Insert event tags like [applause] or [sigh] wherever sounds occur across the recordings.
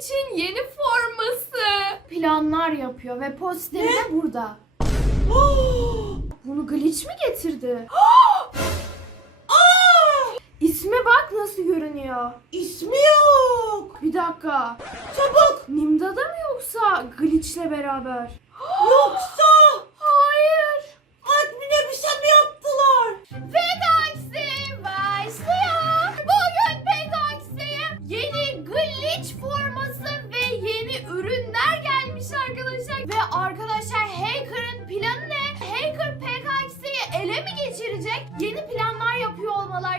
Glitch'in yeni forması. Planlar yapıyor ve posteri de burada. [gasps] Bunu Glitch mi getirdi? [gasps] İsme bak nasıl görünüyor. İsmi yok. Bir dakika. Çabuk. Nimda'da mı yoksa Glitch'le beraber? [gasps] Yoksa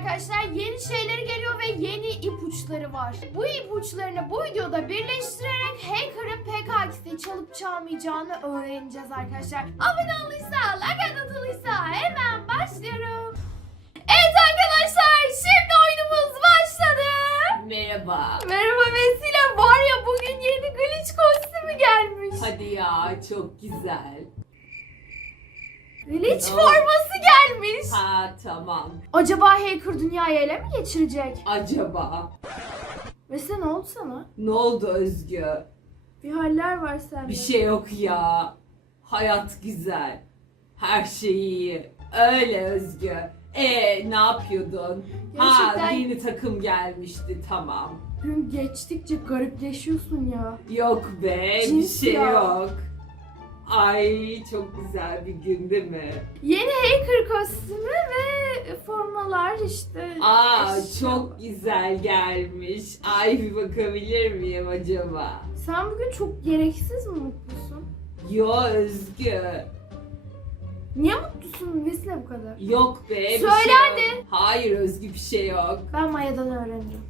arkadaşlar. Yeni şeyleri geliyor ve yeni ipuçları var. Bu ipuçlarını bu videoda birleştirerek Hacker'ın Pegaxi'yi çalıp çalmayacağını öğreneceğiz arkadaşlar. Abone olduysa, like atılıysa hemen başlıyorum. Evet arkadaşlar şimdi oyunumuz başladı. Merhaba. Merhaba Vesile var ya bugün yeni glitch kostümü gelmiş. Hadi ya çok güzel. Oldu? forması gelmiş. Ha tamam. Acaba hacker dünyayı ele mi geçirecek? Acaba Vesile ne oldu sana? ne oldu Özgü? Bir haller var sende. Bir şey yok ya. Hayat güzel. Her şey iyi. Öyle Özgü. E ne yapıyordun? Ha Gerçekten- yeni takım gelmişti tamam. Gün geçtikçe garipleşiyorsun ya. Yok be bir Cins şey ya. yok. Ay çok güzel bir gün değil mi? Yeni hacker kostümü ve formalar işte. Aa Eşya. çok güzel gelmiş. Ay bir bakabilir miyim acaba? Sen bugün çok gereksiz mi mutlusun? Yo Özgü. Niye mutlusun Vesile bu kadar? Yok be bir Söyle şey hadi. yok. Hayır Özgü bir şey yok. Ben Maya'dan öğrendim.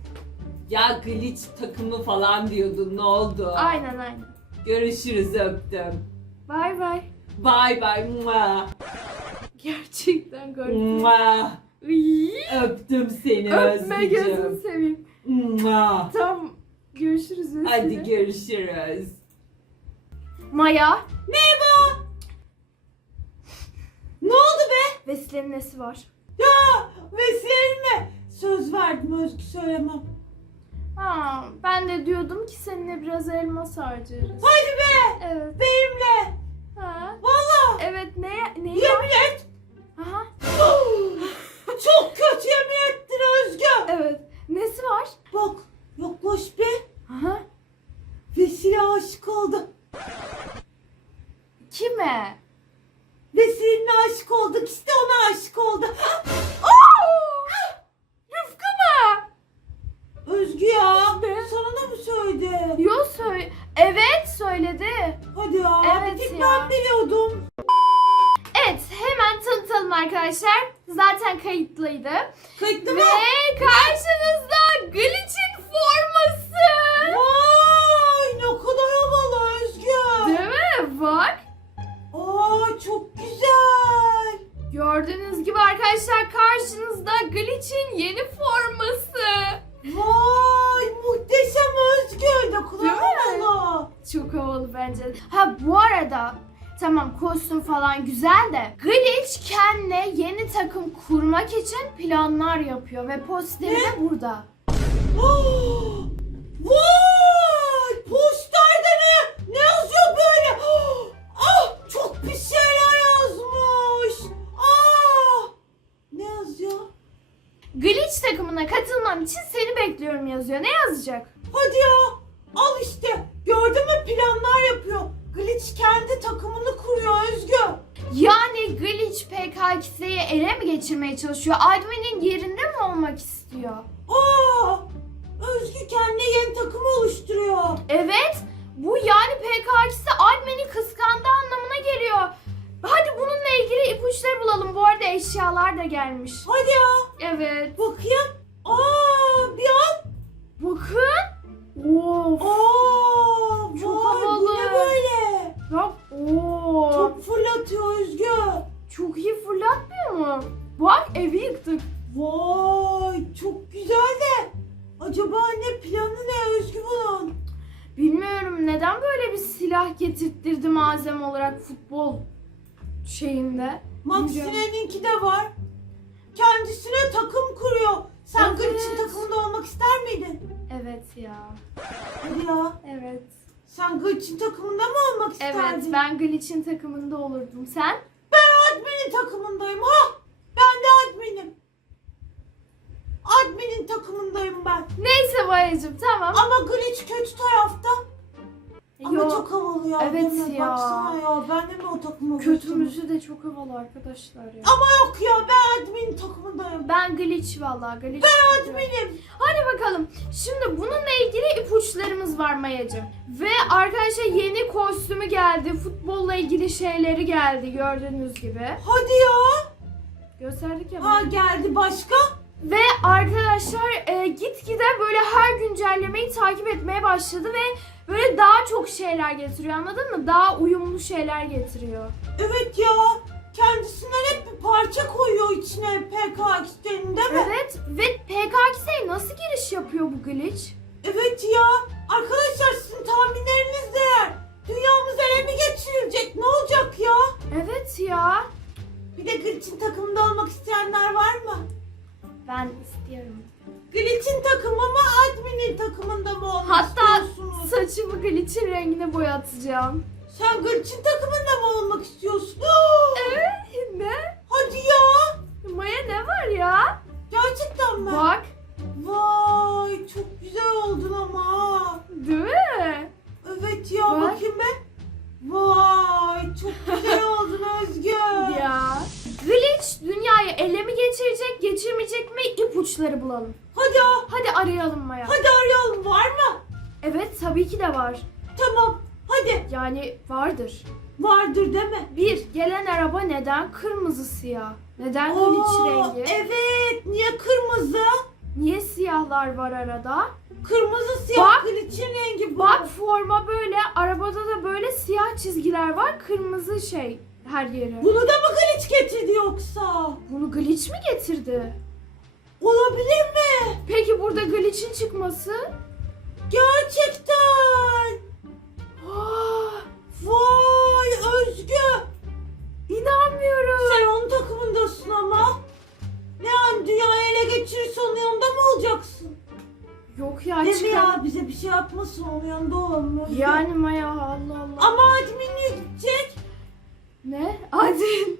Ya glitch takımı falan diyordun ne oldu? Aynen aynen. Görüşürüz öptüm. Bay bay. Bye bye. Mua. Gerçekten garip. Mua. Öptüm seni Öpme gözünü Özgücüm. seveyim. Mua. Tamam. Görüşürüz Vesile. Hadi görüşürüz. Maya. Merhaba. Ne oldu be? Vesile'nin nesi var? Ya Veselme. Söz verdim Özgü söylemem. Ha, ben de diyordum ki seninle biraz elmas harcarız. Hadi be. Evet. Benimle. Evet ne ne Yemin et. Aha. [gasps] Çok kötü yemin ettin Özgü. Evet. Nesi var? Bak yaklaş be. Aha. Vesile aşık oldu. Kime? Vesile'nin aşık olduk işte ona aşık oldu. [gasps] Rıfkı mı? Özgü ya. Ne? Sana da mı söyledi? Yo söyle. Evet söyledi. Hadi ya. Evet bir tek ya. ben biliyordum. Tanıtalım arkadaşlar. Zaten kayıtlıydı. Kayıtlı mı? Ve karşınızda Glitch'in yapıyor ve posteri de burada. [gasps] Vay posterde ne? Ne yazıyor böyle? [gasps] Ah çok pis şeyler yazmış. Ah ne yazıyor? Glitch takımına katılmam için seni bekliyorum yazıyor. Ne yazacak? Hadi ya al işte gördün mü planlar yapıyor. Glitch kendi takımını kuruyor Özgü. Yani Glitch PKX'yi ele mi geçirmeye çalışıyor? Admin'in yerinde mi olmak istiyor? Aa Özgü kendine yeni takım oluşturuyor. Evet. Bu yani PKX'i admin'i kıskandığı anlamına geliyor. Hadi bununla ilgili ipuçları bulalım. Bu arada eşyalar da gelmiş. Hadi ya Evet. bakayım. Futbol şeyinde. Maxine'ninki de var. Kendisine takım kuruyor. Sen Evet. Glitch'in takımında olmak ister miydin? Evet ya. Hadi ya. Evet. Sen Glitch'in takımında mı olmak isterdin? Evet ben Glitch'in takımında olurdum. Sen? Ben adminin takımındayım ha. Ben de adminim. Adminin takımındayım ben. Neyse Maya'cığım tamam. Ama Glitch kötü tarafta. Ama çok havalı ya. Evet ya. Baksana ya. Ben de mi o takıma Kötümüzü de çok havalı arkadaşlar ya. Ama yok ya ben admin takımındayım. Ben Glitch valla Glitch. Ben adminim. Hadi bakalım. Şimdi bununla ilgili ipuçlarımız var Maya'cığım. Ve arkadaşlar yeni kostümü geldi. Futbolla ilgili şeyleri geldi gördüğünüz gibi. Hadi ya. Gösterdik ya. Ha geldi başka. Ve arkadaşlar e, gitgide böyle her güncellemeyi takip etmeye başladı ve böyle daha çok şeyler getiriyor anladın mı? Daha uyumlu şeyler getiriyor. Evet ya. Kendisinden hep bir parça koyuyor içine PKX'lerin değil mi? Evet ve PKX'e nasıl giriş yapıyor bu glitch? Evet ya. Arkadaşlar sizin tahminleriniz neler? Dünyamız ele mi geçirilecek? Ne olacak ya? Evet ya. Bir de Glitch'in takımında olmak isteyenler var mı? Ben istiyorum. Glitch'in takımı mı adminin takımında mı olmak Hatta istiyorsunuz? saçımı glitch'in rengine boyatacağım. Sen Glitch'in takımında mı olmak istiyorsun? Evet. Ne? Hadi ya. Maya ne var ya? Gerçekten mi? Bak. Vay çok güzel oldun ama. Değil mi? Evet ya Bak. bakayım ben. Vay çok güzel oldun Özgür. Dünyayı ele mi geçirecek, geçirmeyecek mi ipuçları bulalım. Hadi. Hadi arayalım Maya. Hadi arayalım var mı? Evet tabii ki de var. Tamam. Hadi. Yani vardır. Vardır değil mi? Bir, gelen araba neden kırmızı siyah? Neden Oo, rengi? Evet. Niye kırmızı? Niye siyahlar var arada? Kırmızı siyah Bak. Glitch'in rengi bu. Bak forma böyle, arabada da böyle siyah çizgiler var, kırmızı şey her yeri. Bunu da mı Glitch getirdi yoksa? Bunu glitch mi getirdi? Olabilir mi? Peki burada glitch'in çıkması? Gerçekten. Ah, Vay Özgü. inanmıyorum. Sen onun takımındasın ama. Ne an dünyayı ele geçirirse onun yanında mı olacaksın? Yok ya Değil mi çıkar. ya bize bir şey yapmasın onun yanında olalım Özgü. Yani Maya Allah Allah. Ama gidecek. Ne?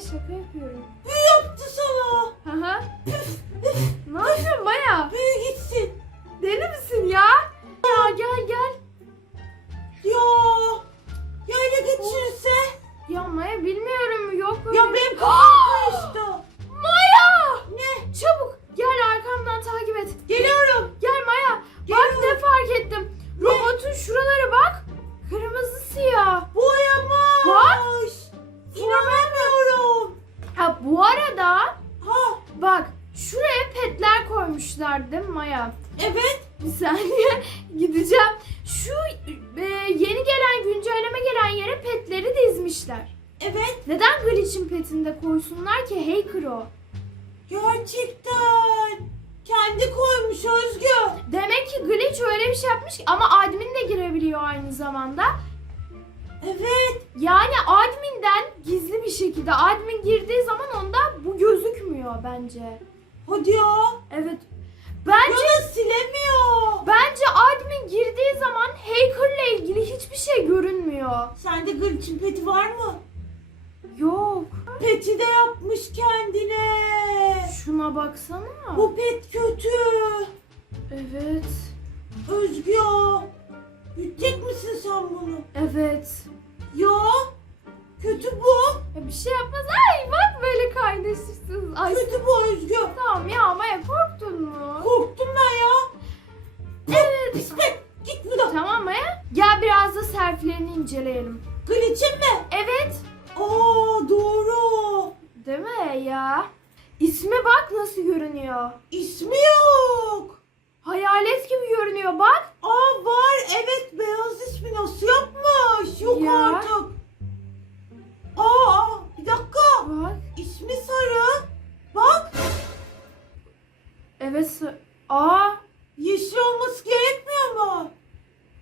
Şaka yapıyorum. [laughs] Neden Glitch'in petinde koysunlar ki hacker o? Gerçekten. Kendi koymuş Özgü. Demek ki Glitch öyle bir şey yapmış ki ama admin de girebiliyor aynı zamanda. Evet. Yani adminden gizli bir şekilde admin girdiği zaman onda bu gözükmüyor bence. Hadi ya. Evet. Bence Bana silemiyor. bence admin girdiği zaman hackerla ilgili hiçbir şey görünmüyor. Sende Glitch'in peti var mı? Yok. Peti de yapmış kendine. Şuna baksana. Bu pet kötü. Evet. Özgü ya. Yüzecek misin sen bunu? Evet. Ya. Kötü bu. Ya bir şey yapmaz. Ay bak böyle kaynaşırsınız. Ay Kötü bu Özgü. tamam ya Maya korktun mu? Korktum ben ya. Evet. Pis pet. Git buradan. Tamam Maya. Gel biraz da selfie'lerini inceleyelim. Glitch'in mi? Evet. Aa doğru. Değil mi ya? İsme bak nasıl görünüyor. İsmi yok. Hayalet gibi görünüyor bak. Aa var evet beyaz ismi nasıl yapmış? Yok Ya. artık. Aa bir dakika. Bak. İsmi sarı. Bak Evet. s- Aa yeşil olması gerekmiyor mu?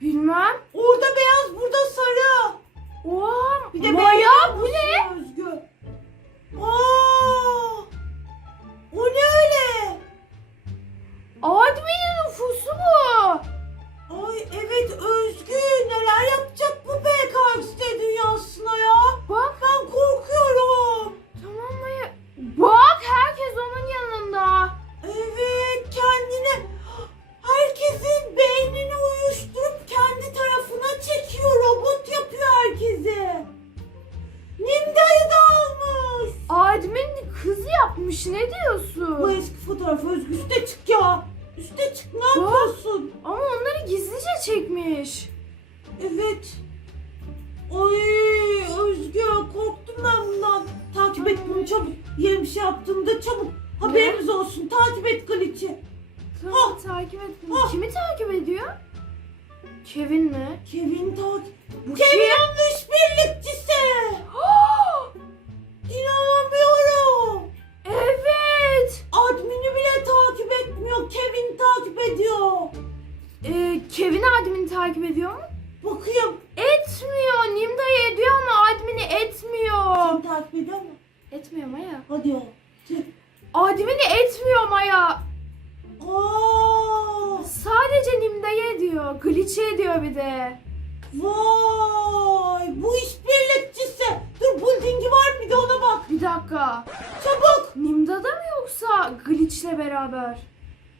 bilmem. Orada beyaz burada sarı. Oha Bir de Maya bu ne? Özgü. Aa, o ne öyle? Admin'in nüfusu bu. Ay evet Özgü neler yapacak Kevin mi? Kevin takip. Bu Kevin kim? onun işbirlikçisi. [gasps] İnanamıyorum. evet. Admin'i bile takip etmiyor. Kevin takip ediyor. Ee, Kevin admini takip ediyor mu? Bakayım. Etmiyor. Nimda'yı ediyor ama admini etmiyor. Kim takip ediyor mu? Etmiyor Maya. Hadi ya. Kim? Admini etmiyor Maya. Aa, Sadece Nimda'yı ediyor. Glitch'i bir de. vay bu işbirlikçisi. Dur building'i var mı bir de ona bak. Bir dakika. Çabuk. Nimda'da mı yoksa Glitch'le beraber?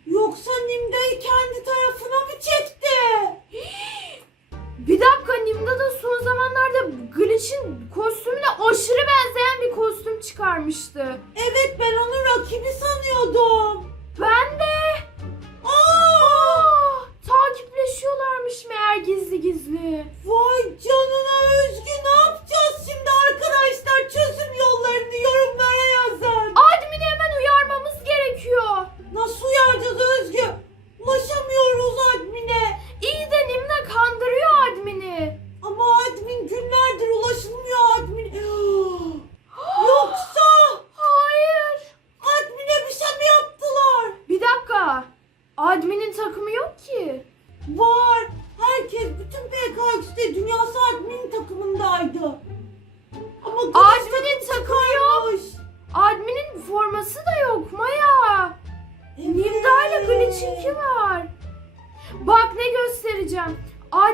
Yoksa Nimda'yı kendi tarafına mı çekti? [gasps] Bir dakika Nimda'da son zamanlarda Glitch'in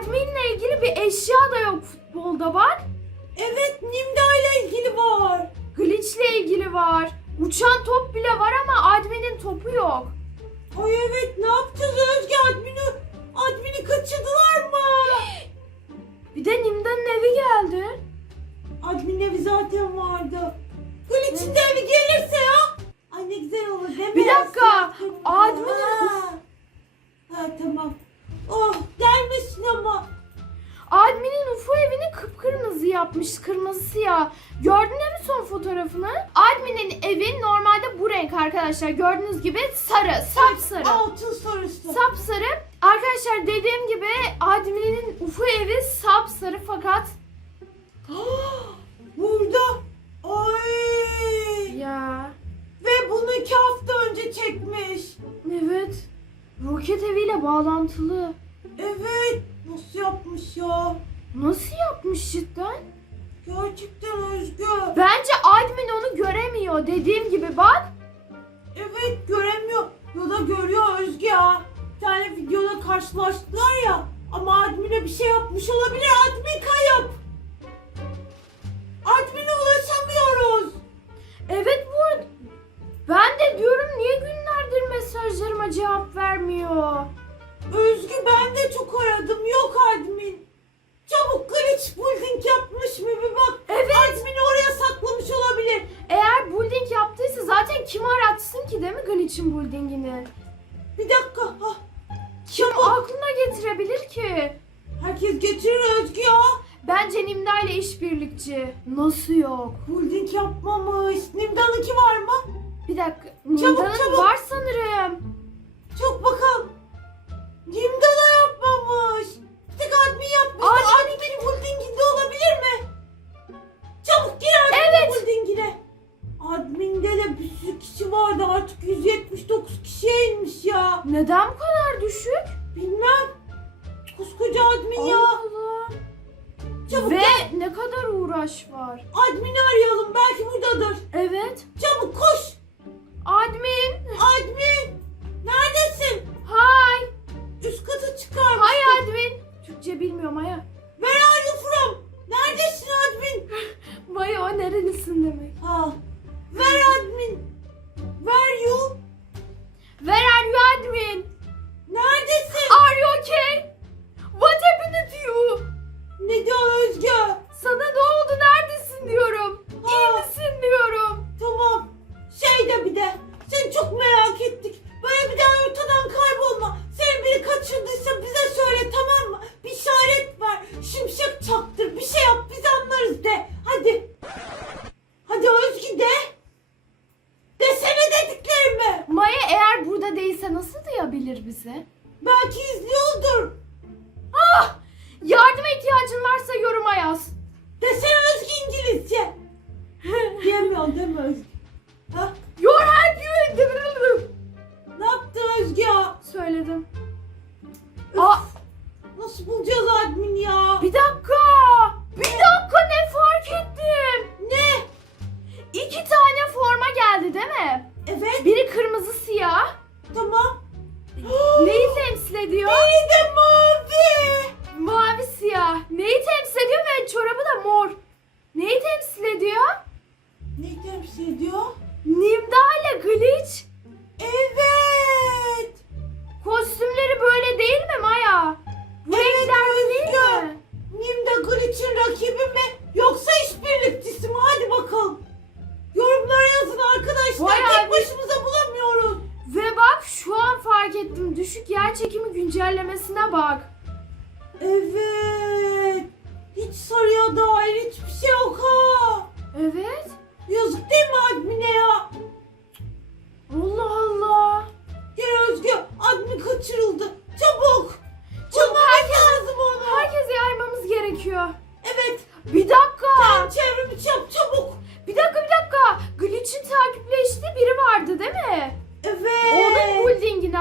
Admin'le ilgili bir eşya da yok futbolda bak. Evet Nimda ile ilgili var. Glitch'le ilgili var. Uçan top bile var ama admin'in topu yok. Ay evet ne yapacağız Özge admini admini kaçırdılar mı? [gasps] Bir de Nimda'nın evi geldi. Admin evi zaten vardı. Glitch'in de evi gelirse ya. Ay ne güzel olur değil mi? Bir dakika, adminin- Ha. Ha tamam. Oh gelmesin ama. Admin'in UFO evini kıpkırmızı yapmış. Kırmızı siyah. Gördün mü son fotoğrafını? Admin'in evi normalde bu renk arkadaşlar. Gördüğünüz gibi sarı. Sapsarı. Altın sarısı. Sapsarı. Arkadaşlar dediğim gibi adminin UFO evi sapsarı fakat [gasps] Burada. Ay. ya Ve bunu iki hafta önce çekmiş. evet roket eviyle bağlantılı. Evet. Nasıl yapmış ya? Nasıl yapmış cidden? Gerçekten Özgü. Bence admin onu göremiyor. Dediğim gibi bak. Evet göremiyor. Ya da görüyor Özge ya. Bir tane videoda karşılaştılar ya. Ama admine bir şey yapmış olabilir. Admin kayıp. Admine ulaşamıyoruz. Evet bu ben de diyorum niye günlerdir mesajlarıma cevap vermiyor. Özgü ben de çok aradım. Yok admin. Çabuk glitch building yapmış mı bir bak. Evet. Admini oraya saklamış olabilir. Eğer building yaptıysa zaten kim aratsın ki değil mi Glitch'in buildingini? Bir dakika. Ah, Kim Çabuk. aklına getirebilir ki? Herkes getirir Özgü ya. Bence Nimda ile işbirlikçi. Nasıl yok? Building yapmamış. Nimdan'ınki var mı? Dakika. Nimda'nın çabuk. var sanırım. Çok bakalım. Nimda da yapmamış. Bir tek admin yapmış. Admin- Admin holdinginde olabilir mi? Çabuk gir admin Evet. holdingine. Adminde de bir sürü kişi vardı. Artık 179 kişiye inmiş ya. Neden bu kadar düşük? Bilmem. Koskoca admin ya. Allah Allah. Çabuk Ve gel. ne kadar uğraş var. Admin'i arayalım. Belki buradadır. Evet. Çabuk duyabilir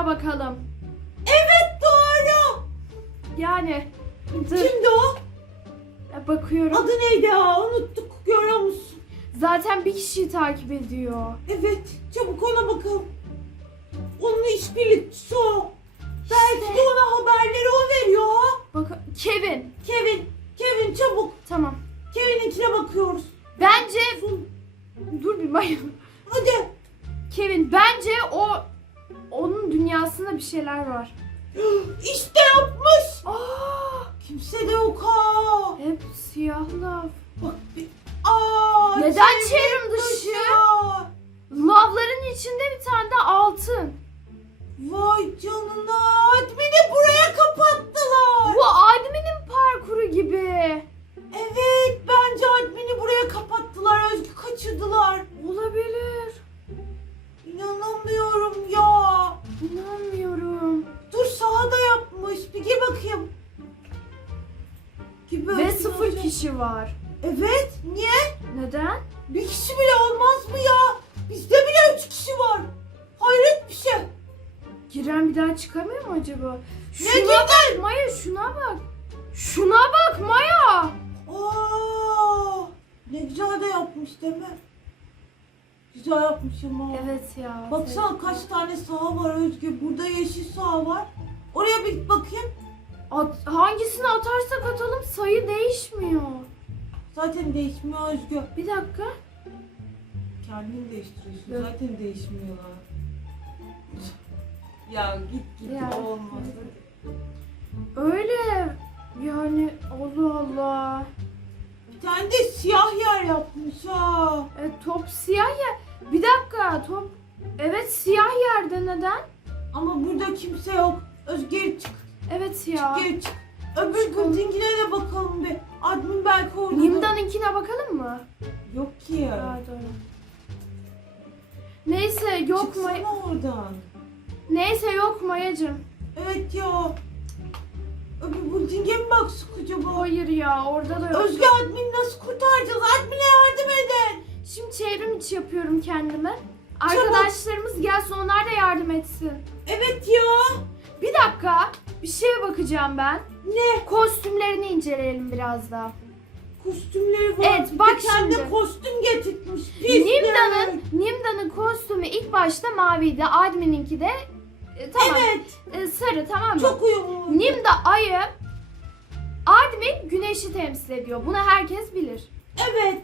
bakalım. Evet doğru. Yani dur Kimdi o? bakıyorum. Adı neydi ya? Unuttuk. Görüyor musun? Zaten bir kişiyi takip ediyor. Evet. Çabuk ona bakalım. Onun işbirlikçisi o. Belki de ona haberleri o veriyor ha. Bak Kevin. Kevin. Kevin çabuk. Tamam. Kevin'inkine bakıyoruz. Bence dur bir Maya. Hadi. Kevin bence o onun dünyasında bir şeyler var. [gasps] İşte yapmış. Aa, Kimse de yok ha. hep siyah laf. Bak bir... Aa, Neden çevrim çevrim dışı? Lavların içinde bir tane de altın. Vay canına. Admini buraya kapattılar. Acaba? Ne Şuna bak Maya şuna bak. Şuna bak Maya. Aa, ne güzel de yapmış değil mi? Güzel yapmış ama. Evet ya. Baksana kaç tane saha var Özgür. Burada yeşil saha var. Oraya bir bakayım. At- hangisini atarsak atalım sayı değişmiyor. Zaten değişmiyor Özgür. Bir dakika. Kendini değiştiriyorsun. Evet. Zaten değişmiyorlar. Ya git git Ya. olmaz. Öyle yani Allah Allah. Bir tane de siyah yer yapmış ha. E, top siyah ya. Bir dakika top. Evet siyah yerde neden? Ama burada kimse yok. Özgür çık. Evet ya. Geri çık. Öbür Çıkalım. Gültingine de bakalım bir. Admin belki orada. Nimdan'ınkine bakalım mı? Yok ki ya. Aa, doğru. Neyse yok Çıksana Maya. oradan. Neyse yok Mayacım. Evet ya. Öbür buldinge mi baksak acaba? Hayır ya orada da yok. Özge admin nasıl kurtaracağız? Admin'e yardım edin. Şimdi çevrim içi yapıyorum kendime. Arkadaşlarımız gelsin onlar da yardım etsin. Evet ya. Bir dakika bir şeye bakacağım ben. Ne? Kostümlerini inceleyelim biraz daha. Kostümleri var. Evet, bak kendi şimdi. kostüm getirtmiş. Pis Nimda'nın Nimda'nın kostümü ilk başta maviydi. Admin'inki de e, tamam. Evet. e, sarı tamam mı? Çok uyumlu. Nimda ayı Admin güneşi temsil ediyor. Bunu herkes bilir. Evet.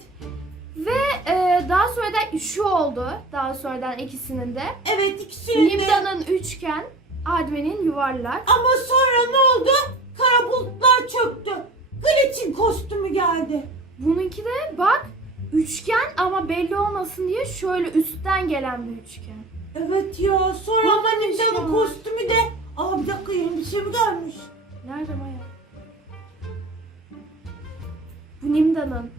Ve e, daha sonra da şu oldu. Daha sonradan ikisinin de. Evet ikisinin de. Nimda'nın üçgen, Admin'in yuvarlak. Ama sonra ne oldu? Kara bulutlar çöktü. Glitch'in kostümü geldi. Bununki de bak üçgen ama belli olmasın diye şöyle üstten gelen bir üçgen. Evet ya. Sonra Nimda'nın işi var. kostümü de. Aa bir dakika yeni bir şey mi gelmiş? Nerede Maya? Bu Nimda'nın.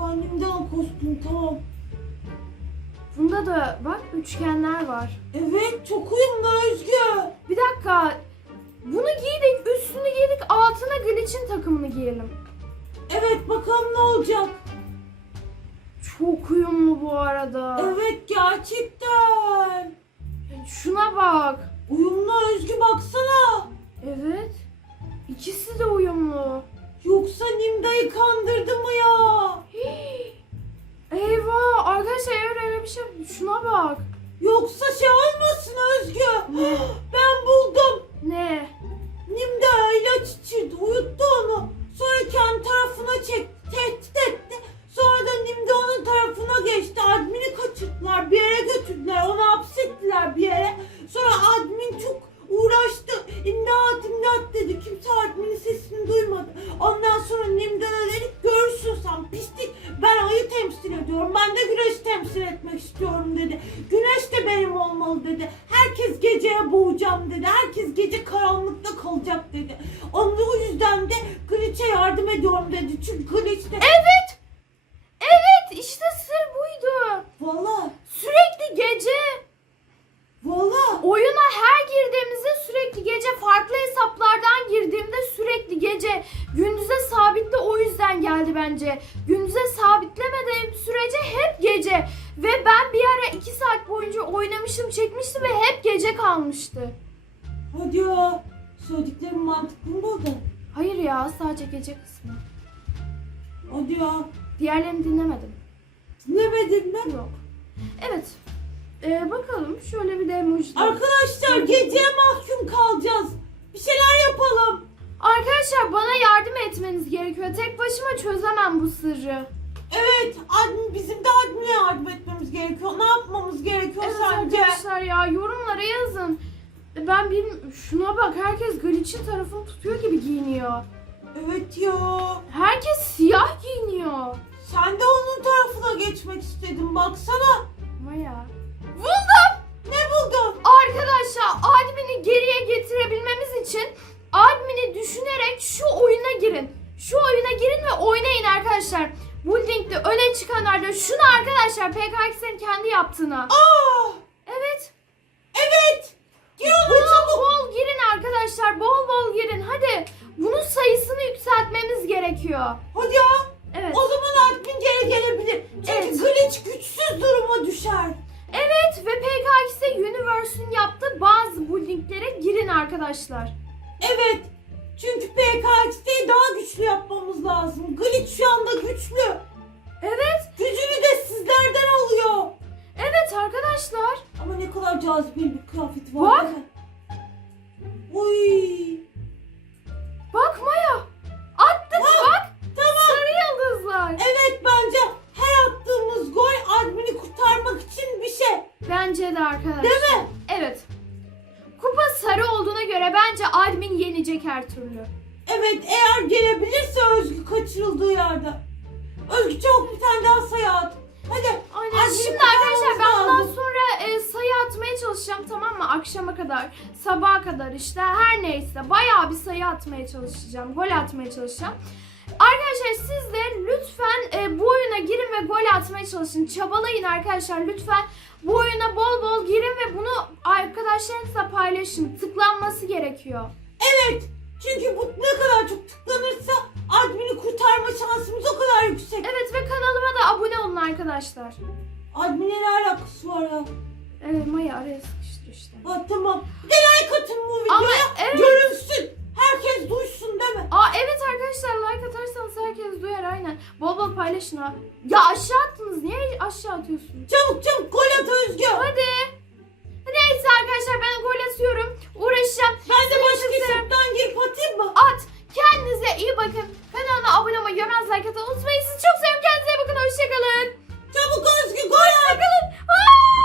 Aa Nimda'nın kostümü tamam. Bunda da bak üçgenler var. Evet çok uyumlu Özgü. Bir dakika. Bunu giydik, üstünü giydik, altına Glitch'in takımını giyelim. Evet bakalım ne olacak. Çok uyumlu bu arada. Evet gerçekten. Şuna bak. Uyumlu Özgü baksana. Evet. İkisi de uyumlu. Yoksa Nimda'yı kandırdı mı ya? Hii. Eyvah arkadaşlar eğer öyle bir şey şuna bak. Yoksa şey olmasın Özgü. Ne? [gasps] Ben buldum. Gece gündüze sabitle o yüzden geldi bence. Gündüze sabitlemediğim sürece hep gece ve ben bir ara 2 saat boyunca oynamışım çekmiştim ve hep gece kalmıştı. Hadi ya. Söylediklerim mantıklı mı oldu? Hayır ya sadece gece kısmı. Hadi ya. Diğerlerini dinlemedim. Dinlemedin mi? Yok. Evet. Ee, bakalım şöyle bir de emojiler. Arkadaşlar geceye mahkum kalacağız. Bir şeyler yapalım. Arkadaşlar bana yardım etmeniz gerekiyor. Tek başıma çözemem bu sırrı. Evet, admin, bizim de admine yardım etmemiz gerekiyor. Ne yapmamız gerekiyor Evet sence? arkadaşlar ya yorumlara yazın. E, Ben bilmiyorum. Şuna bak herkes Glitch'in tarafını tutuyor gibi giyiniyor. Evet ya. Herkes siyah giyiniyor. Sen de onun tarafına geçmek istedin baksana. Ne kadar cazibeli bir kıyafeti var Bak. Çalışacağım. Arkadaşlar siz de lütfen e, bu oyuna girin ve gol atmaya çalışın. Çabalayın arkadaşlar lütfen. Bu oyuna bol bol girin ve bunu arkadaşlarınızla paylaşın. Tıklanması gerekiyor. Evet. Çünkü bu ne kadar çok tıklanırsa admini kurtarma şansımız o kadar yüksek. Evet ve kanalıma da abone olun arkadaşlar. Admine ne alakası var ya? Evet Maya araya sıkıştır işte. Ha, tamam. Bir de like atın bu videoya. Ama evet. Görünsün. Herkes duysun mi? Aa evet arkadaşlar like atarsanız herkes duyar aynen. Bol bol paylaşın ha. Ya aşağı attınız. Niye aşağı atıyorsunuz? Çabuk çabuk gol at Özgür. Hadi. Neyse arkadaşlar ben gol atıyorum. Uğraşacağım. Ben de başka hesaptan girip atayım mı? At. Kendinize iyi bakın. Kanalıma abone olmayı, yorum like atmayı unutmayın. Sizi çok seviyorum. Kendinize iyi bakın. Hoşçakalın. Çabuk Özgür gol at. Hoşçakalın. Aa!